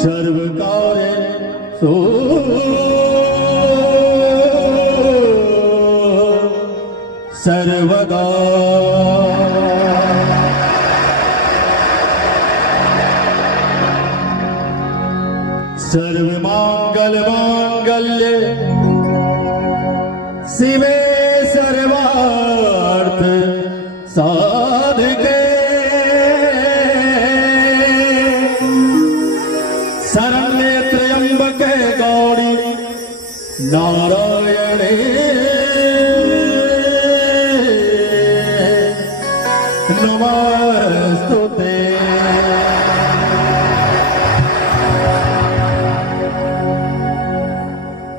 सर्वकारे सो सर्वदा सर्वमंगल मांगल्ये शिवे सर्वार्थ साधके शरण्ये त्र्यंबके गौरी नारायणे नमस्तुते।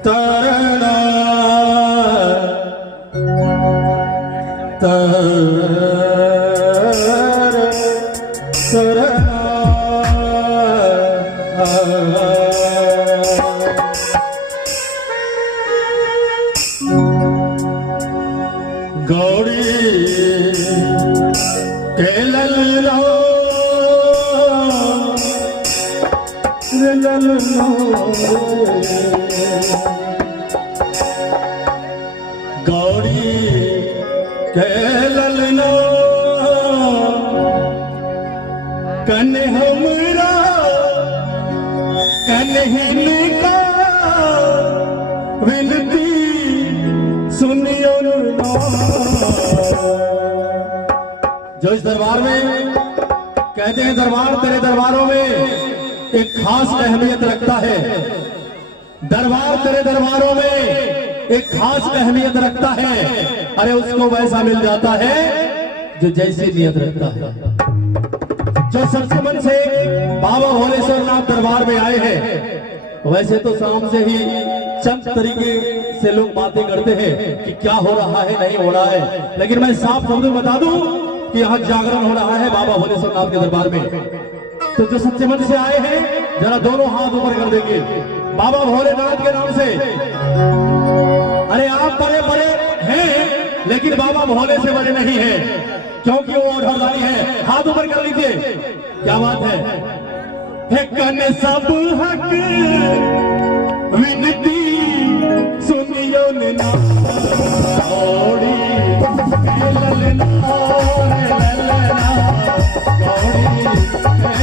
तरना गौरी के ललना गौरी के ललना कन हमरा कन्हैया विनती सुनियो ना। जो इस दरबार में कहते हैं दरबार तेरे दरबारों में एक खास अहमियत रखता है, दरबार तेरे दरबारों में एक खास अहमियत रखता है। अरे उसको वैसा मिल जाता है जो जैसी नियत रखता है। जो सच्चे मन से बाबा भोलेश्वर नाथ दरबार में आए हैं, वैसे तो शाम से ही चंद तरीके से लोग बातें करते हैं कि क्या हो रहा है नहीं हो रहा है, लेकिन मैं साफ शब्द में बता दूं कि यहाँ जागरण हो रहा है बाबा भोलेश्वर नाथ के दरबार में। तो जो सच्चे मन से आए हैं जरा दोनों हाथ ऊपर कर देंगे बाबा भोलेनाथ के नाम से। अरे आप बड़े बड़े हैं लेकिन बाबा भोले से बड़े नहीं है, क्योंकि वो ओढ़रदारी है। हाथ ऊपर कर लीजिए, क्या बात है। कन सब हक विनती सुनियो ना गौरी ललना ललना गौरी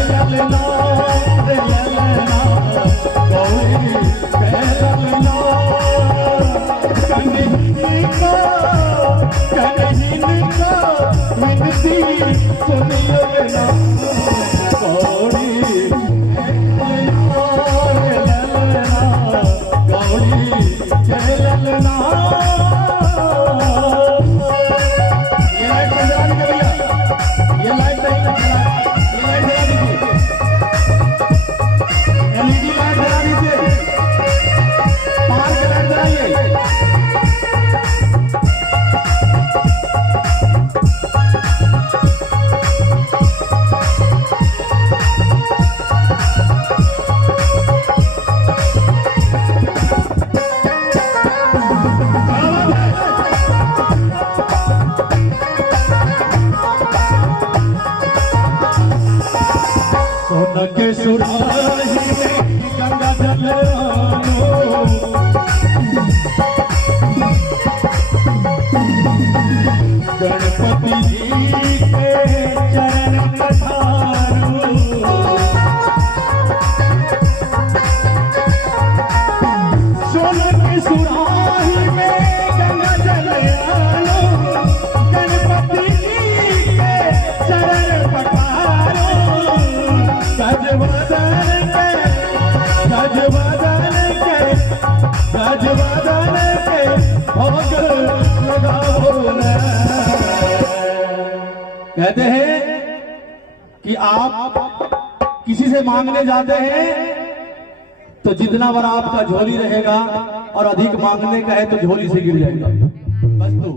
ललना ललना गौरी ललना कन्हैया विनती सुनियो ना गौरी ललना गौरी ललना। के सुराही गंगा जल गणपति जी के चरण पधारो सोने की सुराही में गंगा जल आलो गणपति जी के चरण पधारो। गजवदन के भोग लगाओ ना। कहते हैं कि आप किसी से मांगने जाते हैं तो जितना बड़ा आपका झोली रहेगा और अधिक मांगने का है तो झोली से गिर जाएगा। बस तो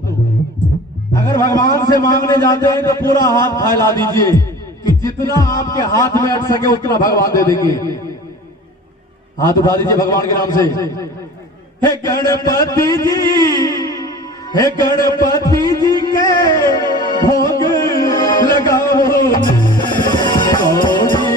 अगर भगवान से मांगने जाते हैं तो पूरा हाथ फैला दीजिए कि जितना आपके हाथ में अट सके उतना भगवान दे देंगे। हाथ उठा दीजिए भगवान के नाम से। हे गणपति जी के भोग लगाओ गौरी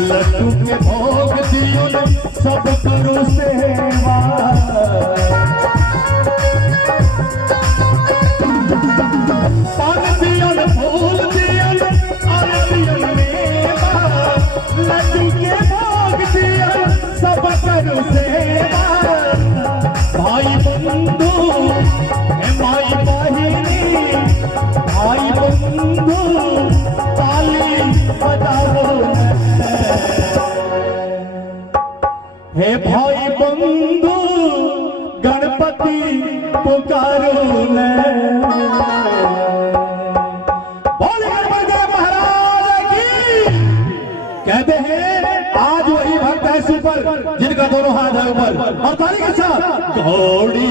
लड्डू के भोग दियो सब करो सेवा, पान दियो फूल दियो और दियो मेवा, लड्डू के भोग दियो सब करो सेवा। भाई बंधु माई बहिनी, भाई बंधु ताली बजाओ, हे भाई बंधु गणपति पुकारो ने। बोले गणपति महाराज की। कहते हैं आज वही भक्त है सुपर जिनका दोनों हाथ है ऊपर और ताली के साथ गौड़ी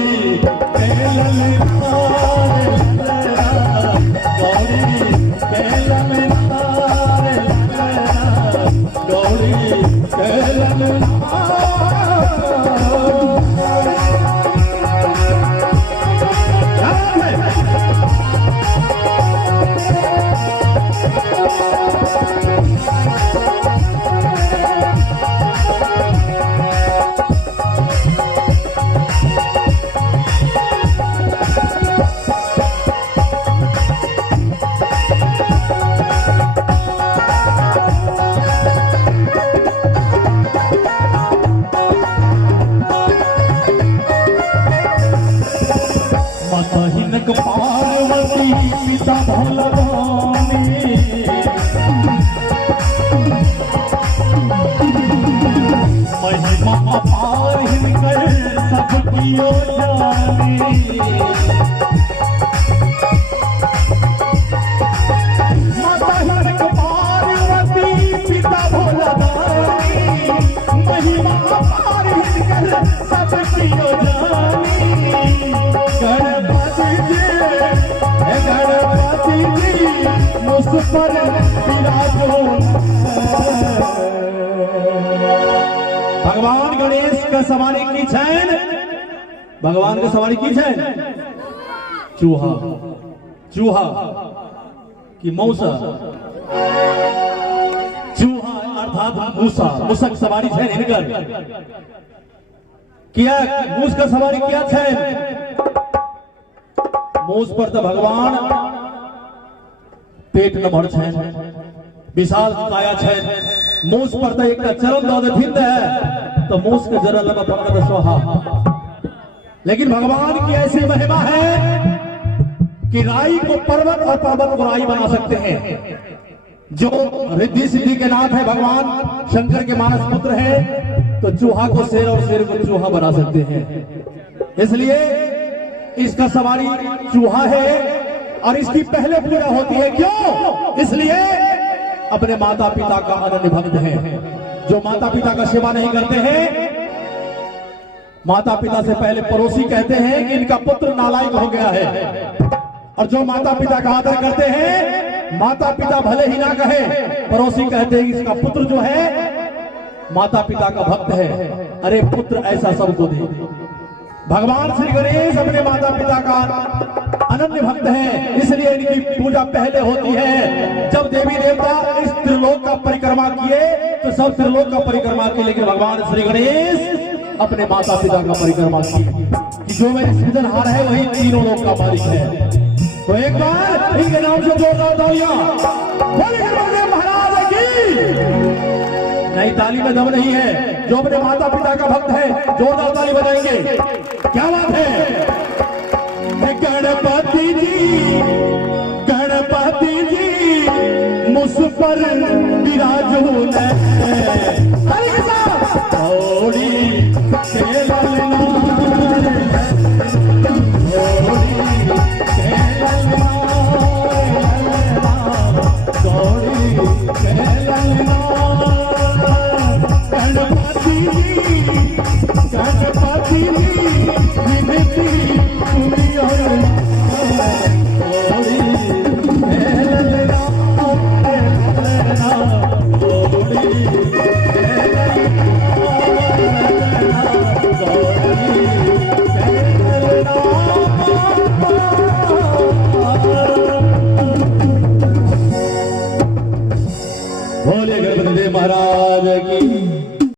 पार्वती पिता भोलवानी, महिमा अपार हिनकर सब कियो जानी। माता हिनक पार्वती पिता भोलवानी, महिमा अपार हिनकर सब कियो जानी। गणपति जी मुझ पर विराजो। भगवान गणेश का सवारी की छैन, भगवान का सवारी की छैन चूहा, चूहा की मौसा, चूहा अर्थात मूसा, मूसक सवारी छैन इनकर किया, मूस का सवारी किया छैन। मूस पर तो भगवान पेट न भर छैन, विशाल काया छैन। मूस पर तो एक चरण दो भिंद है तो मूस के जरा लगा पकड़ सोहा। लेकिन भगवान की ऐसी महिमा है कि राई को पर्वत और पर्वत को राई बना सकते हैं। जो रिद्धि सिद्धि के नाथ है भगवान शंकर के मानस पुत्र है, तो चूहा को शेर और शेर को चूहा बना सकते हैं। इसलिए इसका सवारी चूहा है और इसकी पहले पूजा होती है। क्यों? इसलिए अपने माता पिता का अनन्य भक्त है। जो माता पिता का सेवा नहीं करते हैं, माता पिता से पहले पड़ोसी कहते हैं कि इनका पुत्र नालायक हो गया है। और जो माता पिता का आदर करते हैं, माता पिता भले ही ना कहे, पड़ोसी कहते हैं इसका पुत्र जो है माता पिता का भक्त है। अरे पुत्र ऐसा सबको दे। भगवान श्री गणेश अपने माता पिता का अनन्य भक्त है, इसलिए इनकी पूजा पहले होती है। जब देवी देवता इस त्रिलोक का परिक्रमा किए तो सब त्रिलोक का परिक्रमा किए, लेकिन भगवान श्री गणेश अपने माता पिता का परिक्रमा किए कि जो मेरे सृजनहार है वही तीनों लोक का मालिक है। तो एक बार इनके नाम से जोरदार तालियां बोलिए गणपति महाराज की। नहीं, ताली में दम नहीं है। जो अपने माता पिता का भक्त है जोरदार ताली बजाएंगे। क्या बात है। गणपति जी, गणपति जी मुझ पर विराजो थोड़ी